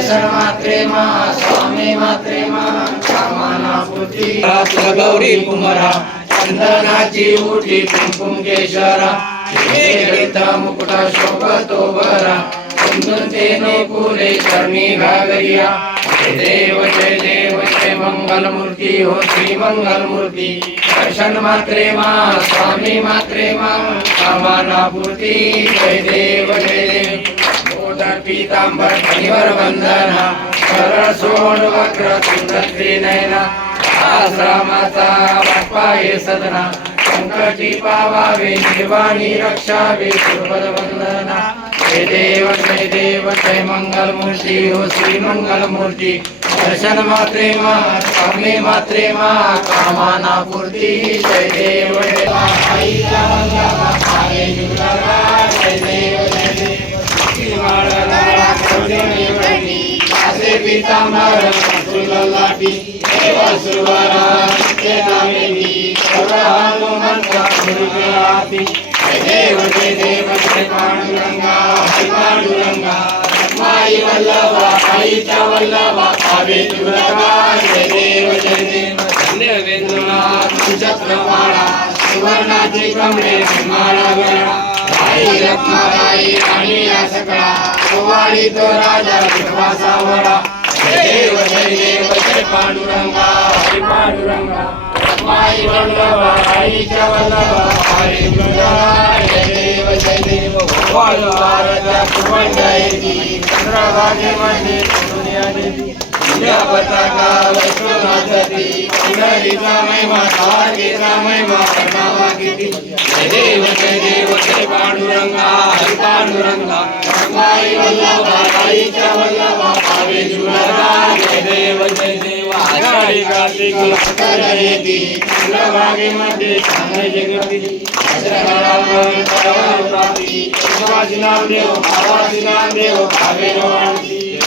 दर्शन मात्रे मा स्वामी मात्रे मा कामना पूर्ती गौरी कुमारा चंदनाची उठी कुंकुम केशरा गीत मुकुट शोभतो बरा कुंदन तेने फुले चरणी घागरिया जय देव जय मंगल मूर्ती हो श्री मंगल मूर्ती दर्शन मात्रे मा स्वामी मात्रे मा कामना पूर्ती जय देव मोदर पीतांबर फणीवर वंदना सरळ सोंड वक्र सुंदर नयना आश्रमाचा वाटपाये सदना संकटी पावावे निर्वाणी रक्षावे सुरपद वंदना जय देव जय मंगल मूर्ती हो श्री मंगल मूर्ती दर्शन मात्रे मा स्वामी मात्रे मा कामना पूर्ती जय देव आईला वंदना आले जुगला जय देव आसे पीतांबर सुललाटी देवसुवरा नित्यनामेनी हनुमंता गुरुगराती जय देव जय पांडुरंगा माई वल्लभा आईच्या वल्लभा आवे जुगलगा जय देव धन्यवेंद्रनाथ चक्रमाळा सुवर्णाची कमळे माळा गळा आई रत्नाबाई राणी या सकळा कुवाडी तो राजा विश्वासा वडा जय देव जय पांडुरंगा हरी पांडुरंगा माई वल्लभा आईच्या वल्लभा हरी जुगलगा जय देव वाळवारच्या कुवंडायती चंद्रभागेमध्ये दुनिया देवी या पताका वैष्णवनाथती पंढरीचा महिमा सारखेचा महिमा नावा किती जय देव जय पांडुरंगा हरी पांडुरंगा माई वल्लभा आईच्या वल्लभा आवे जुगलगा जय देव आषाढी कार्तिक येती चंद्रभागेमध्ये चांगले जगती नामदेव भावे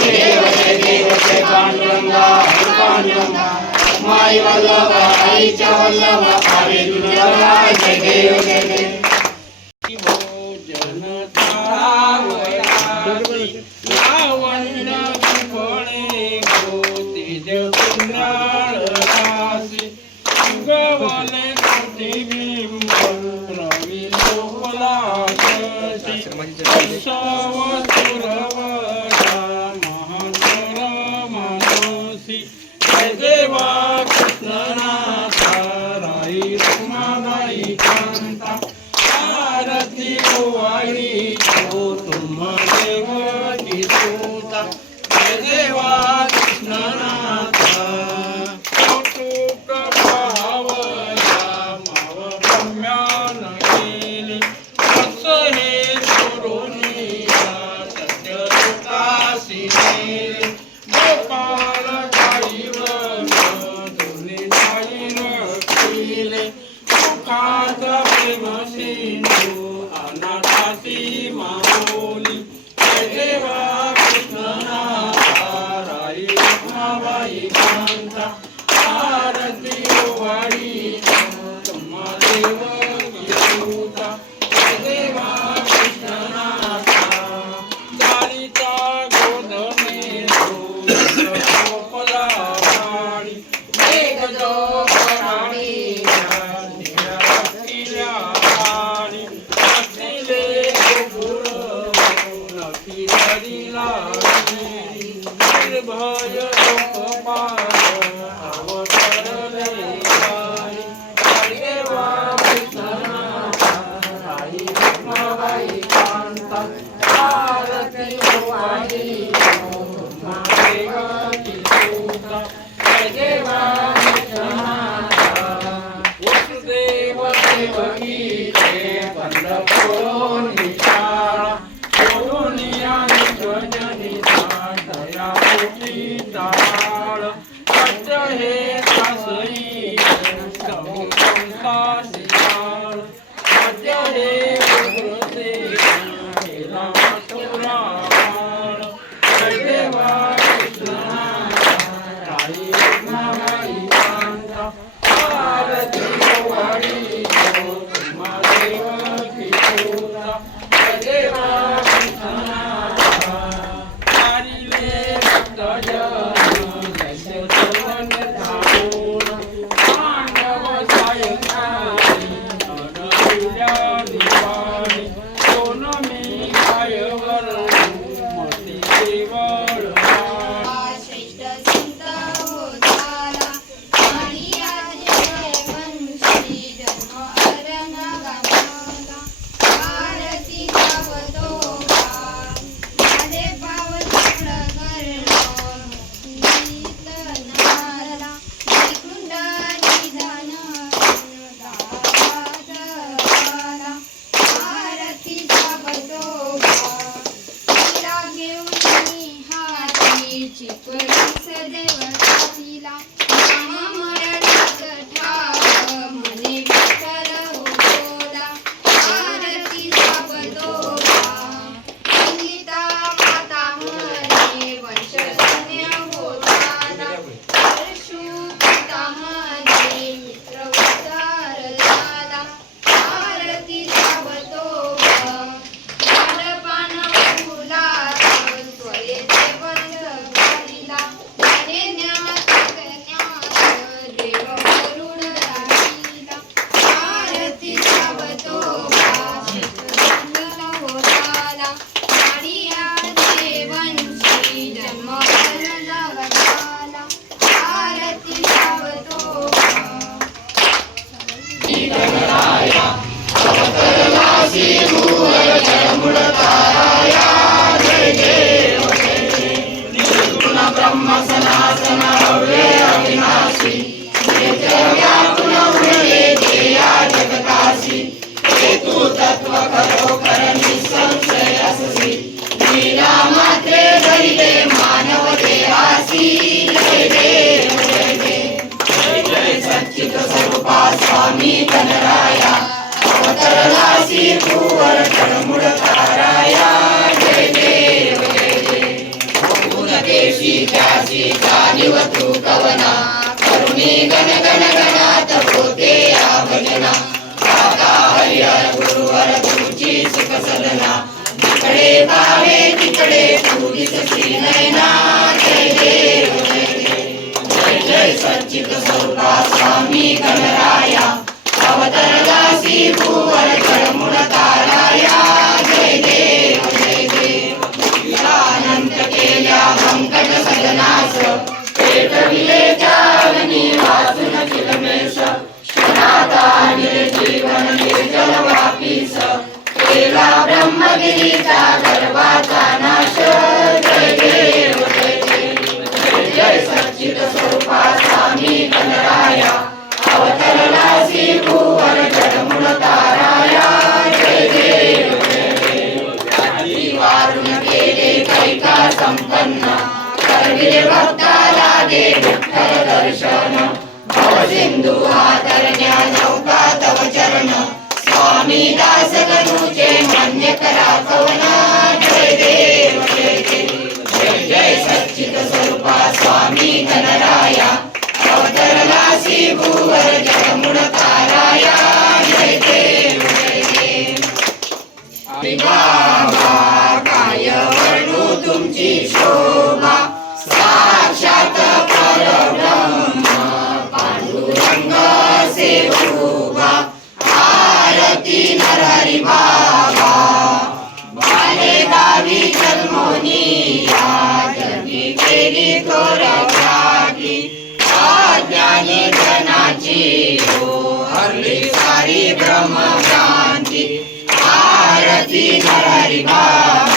जय देव जय पांडुरंगा हरी पांडुरंगा माई वल्लभा आईच्या वल्लभा भावे जुगलगा जय देव स्वामी गणराया अवतरलासी भूवर चढमुळ ताराया जय देव जय देव गुणदेशी त्यासी जाणीव तू कवना करुणी गण गण गणात होते या भजना दाता हरिहर गुरुवर तुझी सुख सदना जिकडे पावे तिकडे तू दिसती नयना जय देव जय देव जय जय सच्चित स्वरूपा स्वामी गणराया अवतरलासी भूवर चढमुळ ताराया जय देव जय देव अनंत केल्या व्यंकट सदनास पेटविले चालनी वाचून चिलमेश क्षणाता निर्जीवन निर्जल वापीस केला ब्रह्मगिरीचा गर्वाचा नाश जय देव जय देव जय जय सच्चित स्वरूपा स्वामी गणराया अवतरलासी भूवर चढमुळ ताराया जय देव जय देव वारुण केले कैका संपन्न करविले भक्ताला दे विठ्ठल दर्शन भवसिंधू हातरण्या नौका तव चरण स्वामी दास गणूचे मान्य करा कवना जय देव जय देव जय जय सच्चित स्वरूपा स्वामी गणराया अवतरलासी भूवर चढमुळ ताराया जय देव जय देव बाबा काय वर्णू तुमची शोभा साक्षात परब्रह्म पांडुरंग सेवुबा आरती नरहरी बाबा बाले गावी जन्मोनी जगी केली थोर त्यागी अज्ञानी जनाची हरली सारी ब्रह्मभ्रांती आरती नरहरी बाबा